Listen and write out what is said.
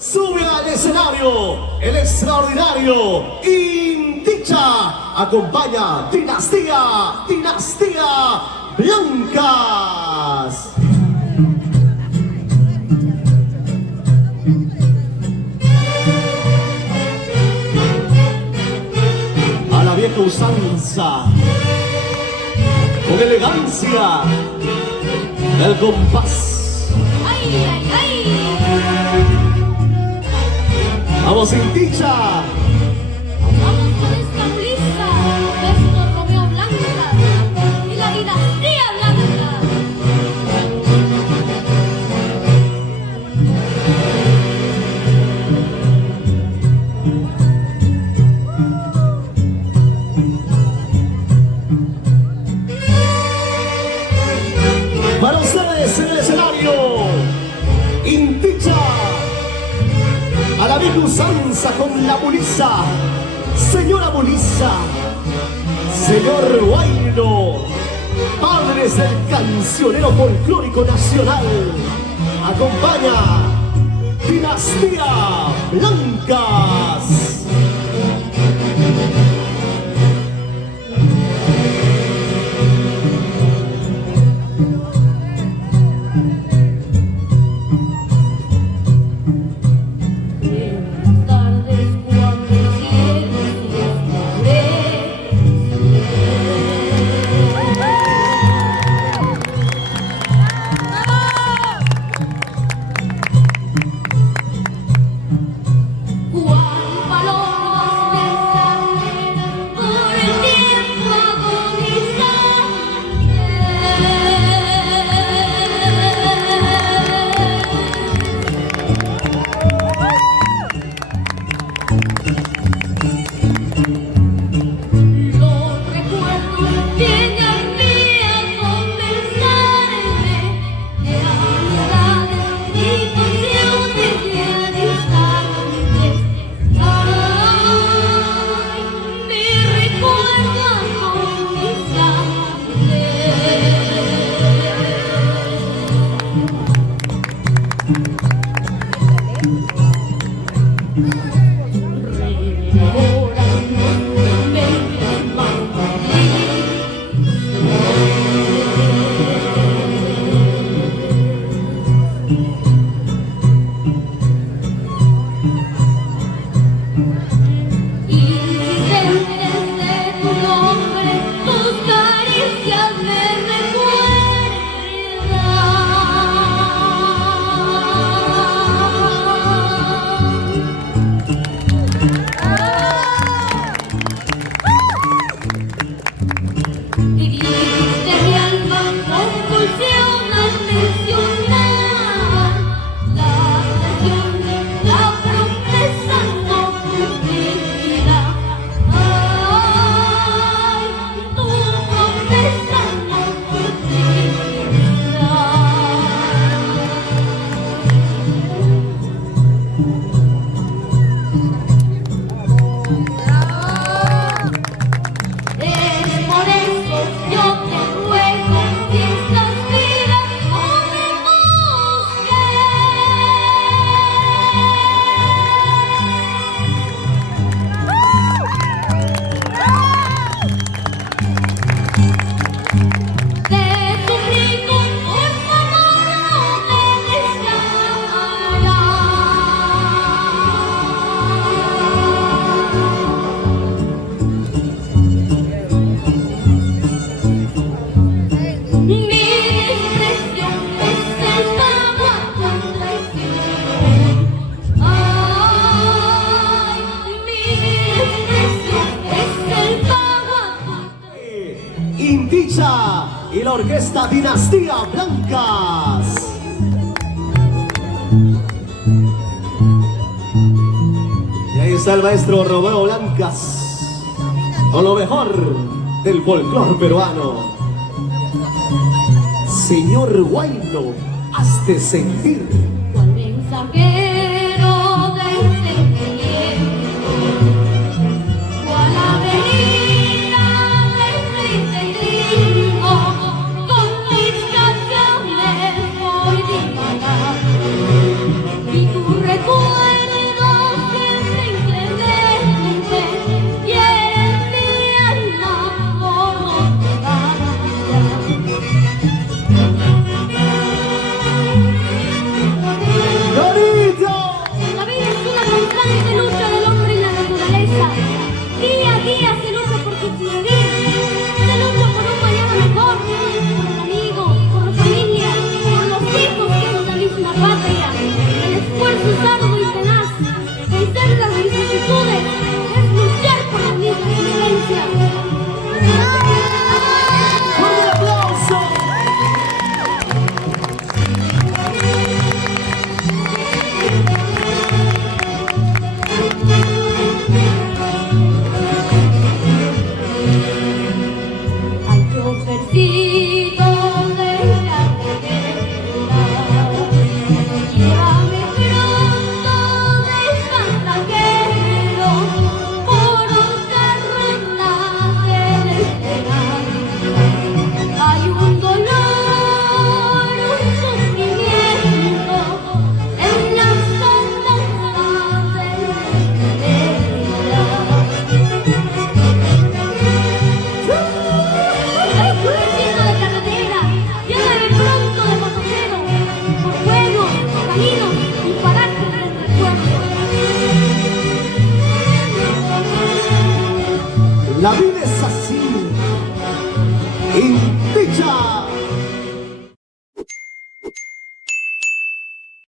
Sube al escenario el extraordinario Inticha. Acompaña Dinastía Blancas. A la vieja usanza, con elegancia, el compás. ¡Ay, ay, ay! Vamos, Inticha. Vamos con esta brisa, nuestro Romeo Blanca y la dinastía blanca. Para ustedes en el escenario, Inticha. A la vieja usanza con la Mulisa, señora Mulisa, señor Guaino, padres del cancionero folclórico nacional. Acompaña Dinastía Blancas. Inticha y la orquesta Dinastía Blancas. Y ahí está el maestro Romeo Blancas con lo mejor del folclor peruano. Señor Guaino, hazte sentir. Cual mensajero del sentimiento, cual avenida del 35, con mis canciones voy divagando, y tu recuerdo La vida es así.